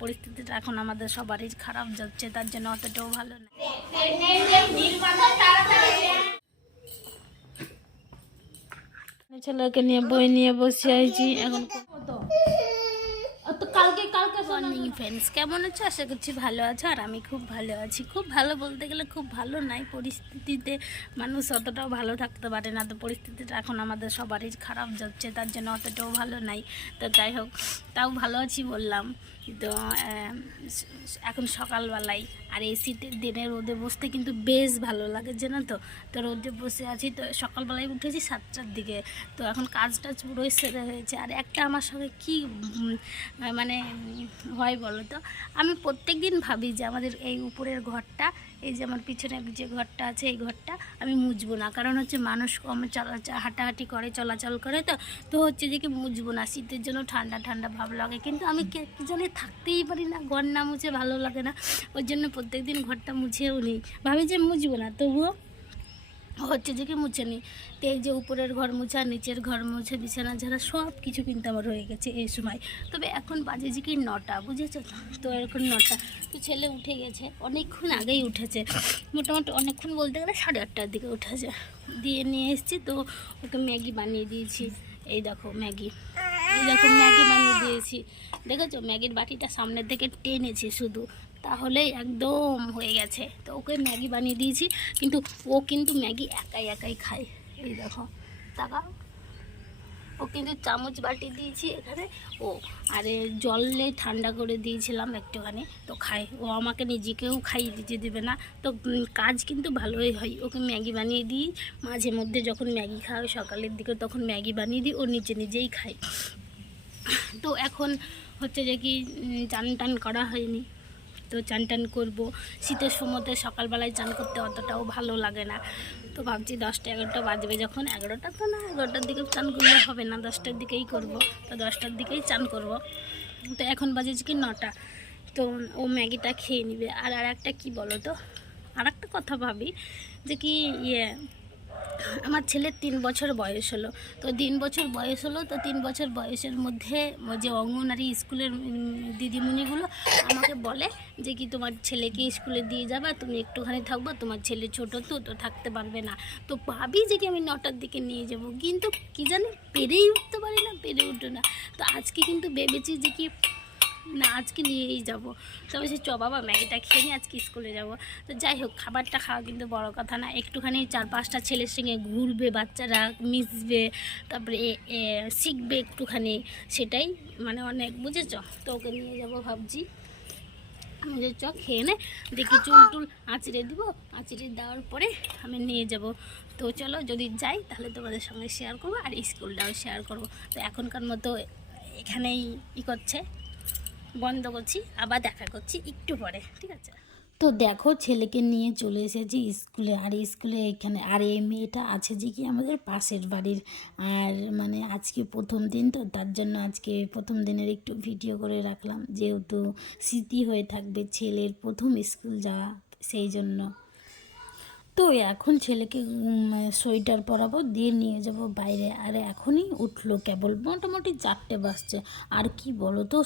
পরিস্থিতিটা এখন আমাদের সবারই খারাপ যাচ্ছে, তার জন্য অতটাও ভালো না। ছেলেকে নিয়ে বই নিয়ে বসে আছি এখন। তো কালকে মর্নিং ফ্রেন্ডস, কেমন আছো? আশা করছি ভালো আছো, আর আমি খুব ভালো আছি। খুব ভালো বলতে গেলে খুব ভালো নাই, পরিস্থিতিতে মানুষ অতটাও ভালো থাকতে পারে না। তো পরিস্থিতিটা এখন আমাদের সবারই খারাপ যাচ্ছে, তার জন্য অতটাও ভালো নাই। তো যাই হোক, তাও ভালো আছি বললাম। তো এখন সকালবেলায়, আর এই শীতের দিনে রোদে বসতে কিন্তু বেশ ভালো লাগে, জানো তো। তো রোদে বসে আছি, তো সকালবেলায় উঠেছি 7টার দিকে। তো এখন কাজটা পুরোই সেরে হয়েছে। আর একটা আমার সঙ্গে কি মানে হয় বলো তো, আমি প্রত্যেক দিন ভাবি যে আমাদের এই উপরের ঘরটা, এই যে আমার পিছনের যে ঘরটা আছে, এই ঘরটা আমি মুছবো না। কারণ হচ্ছে মানুষ কম হাঁটাহাঁটি করে, চলাচল করে, তো হচ্ছে যে কি মুছবো না, শীতের জন্য ঠান্ডা ঠান্ডা ভাব লাগে। কিন্তু আমি কি জানি থাকতেই পারি না, ঘর না মুছে ভালো লাগে না। ওই জন্য প্রত্যেক দিন ঘরটা মুছেও নিই, ভাবি যে মুছবো না, তবুও হচ্ছে যে কি মুছে নিই। তো এই যে উপরের ঘর মোছা, নিচের ঘর মুছে, বিছানা ঝাড়া সব কিছু কিন্তু আমার হয়ে গেছে এই সময়। তবে এখন বাজে যে কি 9টা, বুঝেছো তো। তো এখন 9টা, তো ছেলে উঠে গেছে, অনেকক্ষণ আগেই উঠেছে। মোটামুটি অনেকক্ষণ বলতে গেলে 8:30টার দিকে উঠেছে। দিয়ে নিয়ে এসেছি, তো ওকে ম্যাগি বানিয়ে দিয়েছি। এই দেখো ম্যাগি, এই দেখো ম্যাগি বানিয়ে দিয়েছি। দেখেছো ম্যাগির বাটিটা সামনের দিকে টেনেছি শুধু, তাহলেই একদম হয়ে গেছে। তো ওকে ম্যাগি বানিয়ে দিয়েছি, কিন্তু ও কিন্তু ম্যাগি একাই একাই খায়। এই দেখো, তাকাও, ও কিন্তু চামচ বাটি দিয়েছি এখানে। ও আরে জলে ঠান্ডা করে দিয়েছিলাম একটুখানি, তো খায় ও। আমাকে নিজেকেও খাইয়ে দিতে দেবে না। তো কাজ কিন্তু ভালোই হয়। ওকে ম্যাগি বানিয়ে দিই মাঝে মধ্যে, যখন ম্যাগি খাওয়া সকালের দিকে তখন ম্যাগি বানিয়ে দিই, ও নিজেই খায়। তো এখন হচ্ছে যে কি চান টান করা হয়নি, তো চান টান করবো। শীতের সময়তে সকালবেলায় চান করতে অতটাও ভালো লাগে না। তো ভাবছি 10টা-11টা বাজবে যখন, 11টা তো না, 11টার দিকে চান করলে হবে না, 10টার দিকেই করব। তো 10টার দিকেই চান করব। তো এখন বাজেছে কি 9টা। তো ও ম্যাগিটা খেয়ে নিবে। আর একটা কি বলো তো, আর একটা কথা ভাবি যে কি আমার ছেলের 3 বছর বয়স হলো। তো 3 বছর বয়স হলো, তো 3 বছর বয়সের মধ্যে যে অঙ্গনারী স্কুলের দিদিমণিগুলো আমাকে বলে যে কি তোমার ছেলেকে স্কুলে দিয়ে যাবা, তুমি একটুখানি থাকবা, তোমার ছেলে ছোটো তো থাকতে পারবে না। তো ভাবি যে কি আমি 9টার দিকে নিয়ে যাব, কিন্তু কি জানি পেরেই উঠতে পারি না, পেরে উঠে না। তো আজকে কিন্তু ভেবেছি যে কি না, আজকে নিয়েই যাব। তবে সে বাবা ম্যাগিটা খেয়ে নিয়ে আজকে স্কুলে যাব। তো যাই হোক, খাবারটা খাওয়া কিন্তু বড় কথা না, একটুখানি 4-5টা ছেলের সঙ্গে ঘুরবে, বাচ্চারা মিশবে, তারপরে শিখবে একটুখানি, সেটাই মানে অনেক, বুঝেছ। তো ওকে নিয়ে যাব ভাবছি। আমাদের খেয়ে নে, দেখি চুল টুল আঁচড়ে দিব, আঁচড়ে দেওয়ার পরে আমি নিয়ে যাব। তো চলো, যদি যাই তাহলে তোমাদের সঙ্গে শেয়ার করবো, আর স্কুলটাও শেয়ার করবো। তো এখনকার মতো এখানেই করছে, বন্ধ করছি, আবার দেখা করছি একটু পরে, ঠিক আছে। তো দেখো, ছেলেকে নিয়ে চলে এসেছি স্কুলে। আর স্কুলে এখানে, আর এই মেয়েটা আছে যে কি আমাদের পাশের বাড়ির। আর মানে আজকে প্রথম দিন, তো তার জন্য আজকে প্রথম দিনের একটু ভিডিও করে রাখলাম, যেহেতু স্মৃতি হয়ে থাকবে ছেলের প্রথম স্কুল যাওয়া, সেই জন্য। তো এখন ছেলেকে সোয়েটার পরাবো, দিয়ে নিয়ে যাব বাইরে। আর এখনই উঠলো, কেবল মোটামুটি 4টে বাজছে। আর কি বলো তো,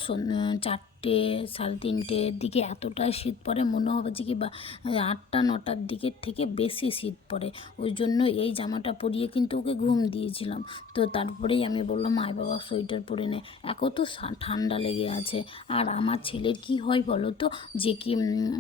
4টে 3:30 দিকে এতটাই শীত পড়ে, মনে হবে যে কি বা 8টা-9টার দিকের থেকে বেশি শীত পড়ে। ওই জন্য এই জামাটা পরিয়ে কিন্তু ওকে ঘুম দিয়েছিলাম। তো তারপরেই আমি বললাম, মায় বাবা সোয়েটার পরে নে, এখন তো ঠান্ডা লেগে আছে। আর আমার ছেলের কি হয় বলো তো, যে কি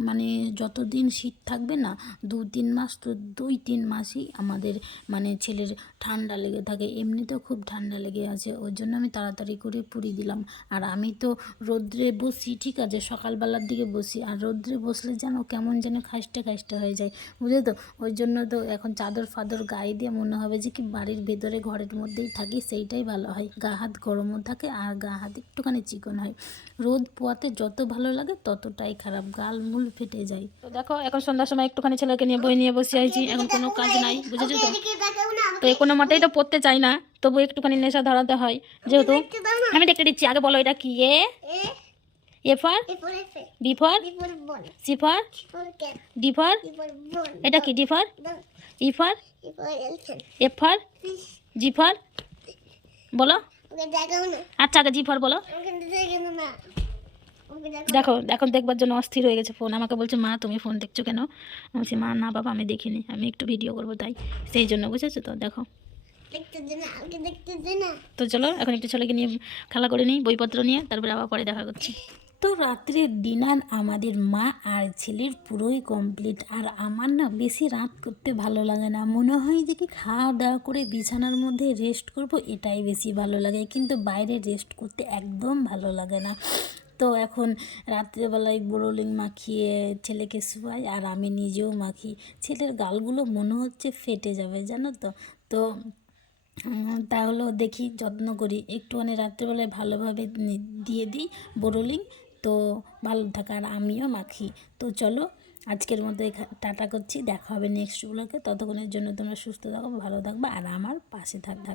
মানে যতদিন শীত থাকবে না, 2-3 মাস, তো 2-3 মাসই আমাদের মানে ছেলের ঠান্ডা লেগে থাকে। এমনিতেও খুব ঠান্ডা লেগে আছে, ওই জন্য আমি তাড়াতাড়ি করে পরিয়ে দিলাম। আর আমি তো রোদ্রে বসি, ঠিক আছে, সকালবেলার দিকে বসি, আর রোদ্রে বসলে যেন কেমন যেন খাসতে হয়ে যায়, বুঝলে তো। ওই জন্য তো এখন চাদর ফাদর গায়ে দিয়ে মনে হবে যে কি বাড়ির ভেতরে ঘরের মধ্যেই থাকি, সেইটাই ভালো হয়। গা হাত গরমও থাকে, আর গা হাত একটুখানি চিকন হয়। রোদ পোয়াতে যত ভালো লাগে ততটাই খারাপ, গাল মূল ফেটে যায়। তো দেখো, এখন সন্ধ্যার সময় একটুখানি ছেলেকে নিয়ে বই নিয়ে বসে আছি, এখন কোনো কাজ নাই, বুঝেছো তো। তো কোনো মতেই তো পড়তে চাই না, তবু একটুখানি নেশা ধরাতে হয় যেহেতু। আমি দেখতে দিচ্ছি, আগে বলো এটা কি। A for B for C for D for, এটা কি D for, E for F for G for, বলো। আচ্ছা, আগে জি ফর বলো। দেখো এখন দেখবার জন্য অস্থির হয়ে গেছে ফোন, আমাকে বলছে মা তুমি ফোন দেখছো কেন? আমি বলছি মা না বাবা আমি দেখিনি, আমি একটু ভিডিও করবো তাই, সেই জন্য বুঝেছো তো। দেখো তো চলো এখন একটু ছেলেকে নিয়ে খেলা করে নিই বইপত্র নিয়ে, তারপরে আবার পরে দেখা করছি। তো রাত্রের ডিনার আমাদের মা আর ছেলের পুরোই কমপ্লিট। আর আমার না বেশি রাত করতে ভালো লাগে না, মনে হয় যে কি খাওয়া দাওয়া করে বিছানার মধ্যে রেস্ট করব, এটাই বেশি ভালো লাগে, কিন্তু বাইরে রেস্ট করতে একদম ভালো লাগে না। তো এখন রাত্রেবেলায় বোরোলিং মাখিয়ে ছেলেকে শোয়াই আর আমি নিজেও মাখি। ছেলের গালগুলো মনে হচ্ছে ফেটে যাবে জানো তো। তো তাহলেও দেখি যত্ন করি একটুখানি রাত্রেবেলায় ভালোভাবে দিয়ে দিই বোরোলিং, তো ভালো থাকে আর আমিও মাখি। তো চলো আজকের মতো টাটা করছি, দেখা হবে নেক্সট ব্লগে, ততক্ষণের জন্য তোমরা সুস্থ থাকো, ভালো থাকবে আর আমার পাশে থাকবে।